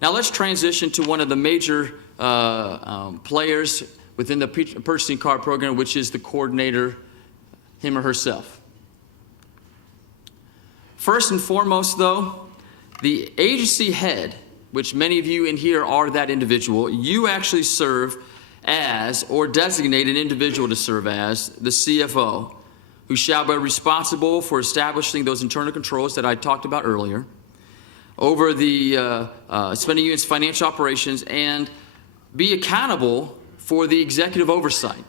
Now let's transition to one of the major players within the purchasing card program, which is the coordinator, him or herself. First and foremost, though, the agency head, which many of you in here are that individual, you actually serve as or designate an individual to serve as the CFO, who shall be responsible for establishing those internal controls that I talked about earlier, over the spending unit's financial operations, and be accountable for the executive oversight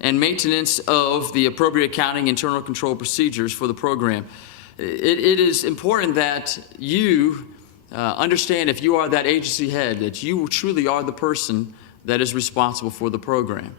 and maintenance of the appropriate accounting internal control procedures for the program. It is important that you understand, if you are that agency head, that you truly are the person that is responsible for the program.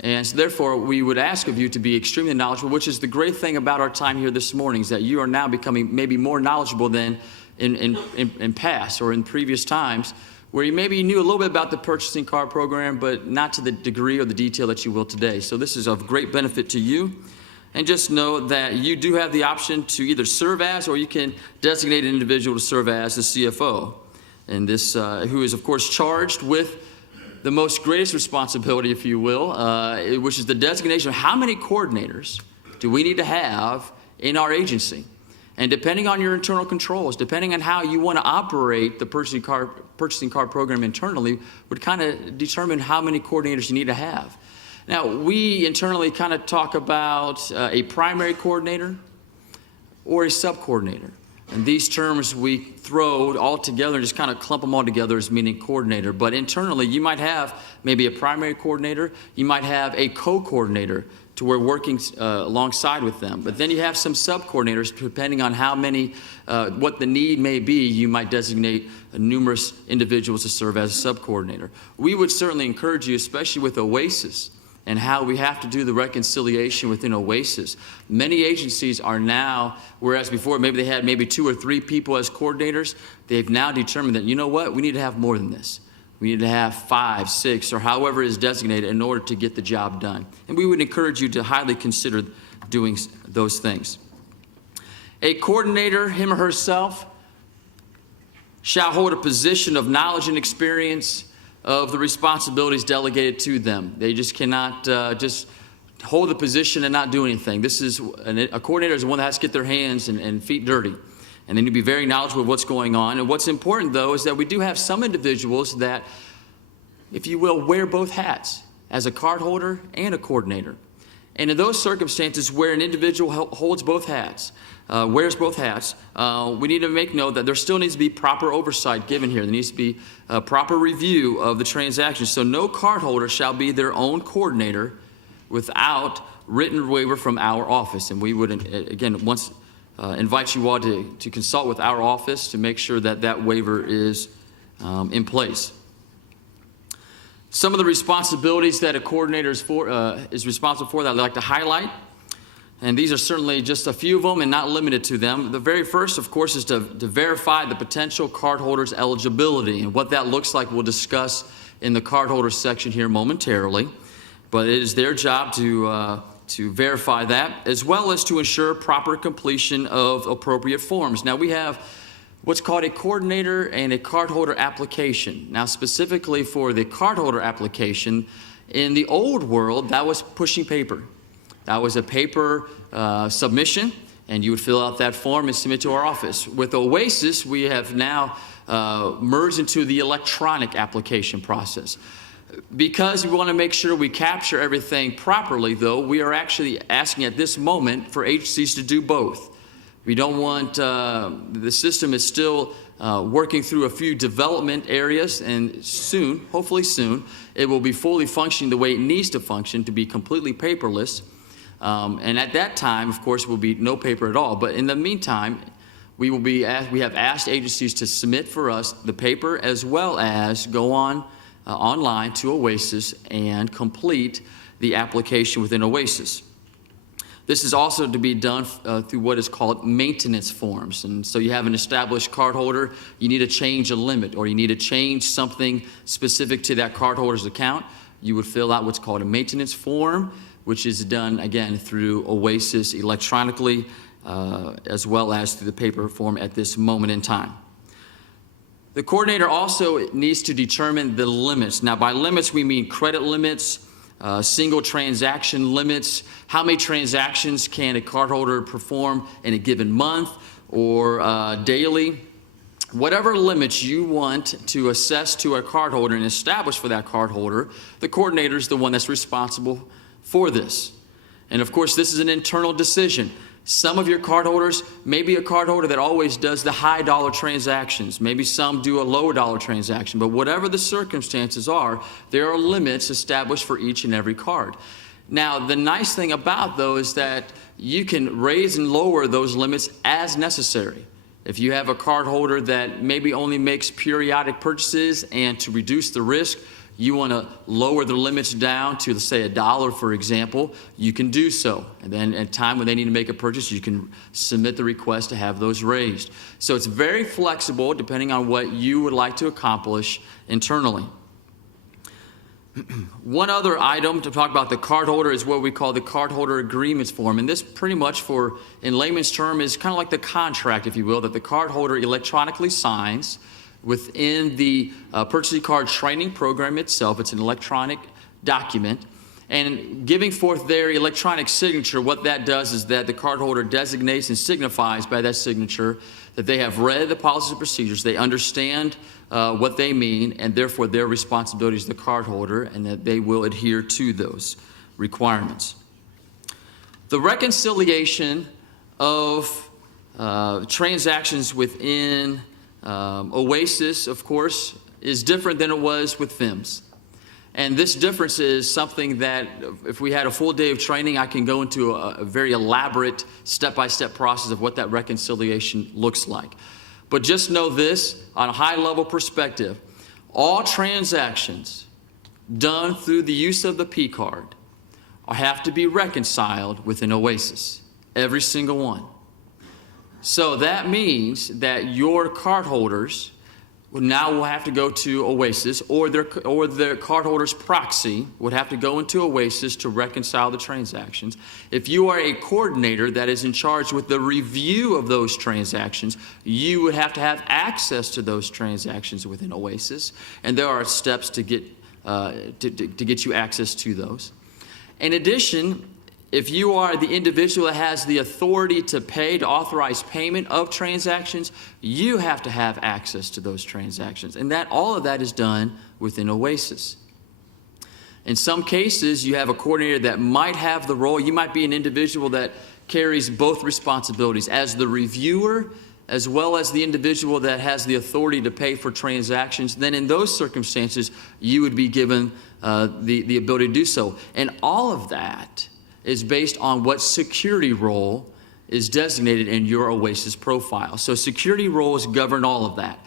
And so therefore, we would ask of you to be extremely knowledgeable, which is the great thing about our time here this morning, is that you are now becoming maybe more knowledgeable than in past or in previous times, where you maybe knew a little bit about the purchasing card program, but not to the degree or the detail that you will today. So this is of great benefit to you. And just know that you do have the option to either serve as, or you can designate an individual to serve as the CFO. And this, who is of course charged with the most greatest responsibility, if you will, which is the designation of how many coordinators do we need to have in our agency. And depending on your internal controls, depending on how you want to operate the purchasing card program internally, would kind of determine how many coordinators you need to have. Now, we internally kind of talk about a primary coordinator or a sub-coordinator. And these terms we throw all together and just kind of clump them all together as meaning coordinator. But internally, you might have maybe a primary coordinator. You might have a co-coordinator to where working alongside with them. But then you have some sub-coordinators, depending on how many, what the need may be, you might designate numerous individuals to serve as a sub-coordinator. We would certainly encourage you, especially with OASIS, and how we have to do the reconciliation within OASIS. Many agencies are now, whereas before maybe they had maybe 2 or 3 people as coordinators, they've now determined that, you know what, we need to have more than this. We need to have 5, 6, or however it is designated in order to get the job done. And we would encourage you to highly consider doing those things. A coordinator, him or herself, shall hold a position of knowledge and experience of the responsibilities delegated to them. They just cannot just hold the position and not do anything. This is a coordinator is the one that has to get their hands and feet dirty, and they need to be very knowledgeable of what's going on. And what's important, though, is that we do have some individuals that, if you will, wear both hats as a cardholder and a coordinator. And in those circumstances where an individual holds both hats, wears both hats, we need to make note that there still needs to be proper oversight given here. There needs to be a proper review of the transaction. So no cardholder shall be their own coordinator without written waiver from our office. And we would, again, invite you all to consult with our office to make sure that that waiver is in place. Some of the responsibilities that a coordinator is responsible for that I'd like to highlight, and these are certainly just a few of them and not limited to them. The very first, of course, is to verify the potential cardholder's eligibility, and what that looks like we'll discuss in the cardholder section here momentarily. But it is their job to verify that, as well as to ensure proper completion of appropriate forms. Now, we have what's called a coordinator and a cardholder application. Now, specifically for the cardholder application, in the old world, that was pushing paper. That was a paper submission, and you would fill out that form and submit to our office. With OASIS, we have now merged into the electronic application process. Because we want to make sure we capture everything properly, though, we are actually asking at this moment for agencies to do both. We don't want, the system is still working through a few development areas, and soon, hopefully soon, it will be fully functioning the way it needs to function, to be completely paperless. And at that time, of course, will be no paper at all. But in the meantime, we have asked agencies to submit for us the paper, as well as go online to OASIS and complete the application within OASIS. This is also to be done through what is called maintenance forms. And so you have an established cardholder, you need to change a limit, or you need to change something specific to that cardholder's account. You would fill out what's called a maintenance form, which is done, again, through OASIS electronically, as well as through the paper form at this moment in time. The coordinator also needs to determine the limits. Now, by limits, we mean credit limits, single transaction limits, how many transactions can a cardholder perform in a given month or daily. Whatever limits you want to assess to a cardholder and establish for that cardholder, the coordinator is the one that's responsible for this. And of course, this is an internal decision. Some of your cardholders may be a cardholder that always does the high dollar transactions. Maybe some do a lower dollar transaction. But whatever the circumstances are, there are limits established for each and every card. Now, the nice thing about those is that you can raise and lower those limits as necessary. If you have a cardholder that maybe only makes periodic purchases and to reduce the risk, you want to lower the limits down to, let's say, $1, for example, you can do so. And then at a time when they need to make a purchase, you can submit the request to have those raised. So it's very flexible depending on what you would like to accomplish internally. One other item to talk about the cardholder is what we call the cardholder agreements form. And this pretty much in layman's term, is kind of like the contract, if you will, that the cardholder electronically signs within the purchasing card training program itself. It's an electronic document. And giving forth their electronic signature, what that does is that the cardholder designates and signifies by that signature that they have read the policies and procedures, they understand what they mean, and therefore their responsibility is the cardholder, and that they will adhere to those requirements. The reconciliation of transactions within OASIS, of course, is different than it was with FIMS. And this difference is something that, if we had a full day of training, I can go into a very elaborate step-by-step process of what that reconciliation looks like. But just know this, on a high-level perspective, all transactions done through the use of the PCard have to be reconciled within OASIS, every single one. So that means that your cardholders now will have to go to OASIS, or their cardholder's proxy would have to go into OASIS to reconcile the transactions. If you are a coordinator that is in charge with the review of those transactions, you would have to have access to those transactions within OASIS, and there are steps to get you access to those. In addition, if you are the individual that has the authority to pay, to authorize payment of transactions, you have to have access to those transactions. And all of that is done within OASIS. In some cases, you have a coordinator that might have the role. You might be an individual that carries both responsibilities as the reviewer as well as the individual that has the authority to pay for transactions. Then in those circumstances, you would be given the ability to do so. And all of that is based on what security role is designated in your OASIS profile. So security roles govern all of that.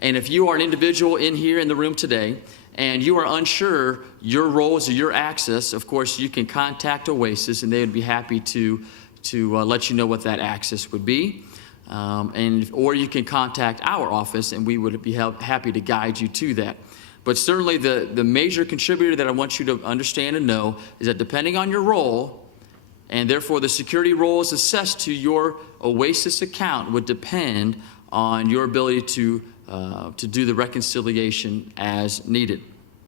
And if you are an individual in here in the room today and you are unsure your roles or your access, of course, you can contact OASIS and they would be happy to let you know what that access would be. Or you can contact our office and we would be happy to guide you to that. But certainly the major contributor that I want you to understand and know is that depending on your role, and therefore the security roles assessed to your OASIS account would depend on your ability to do the reconciliation as needed.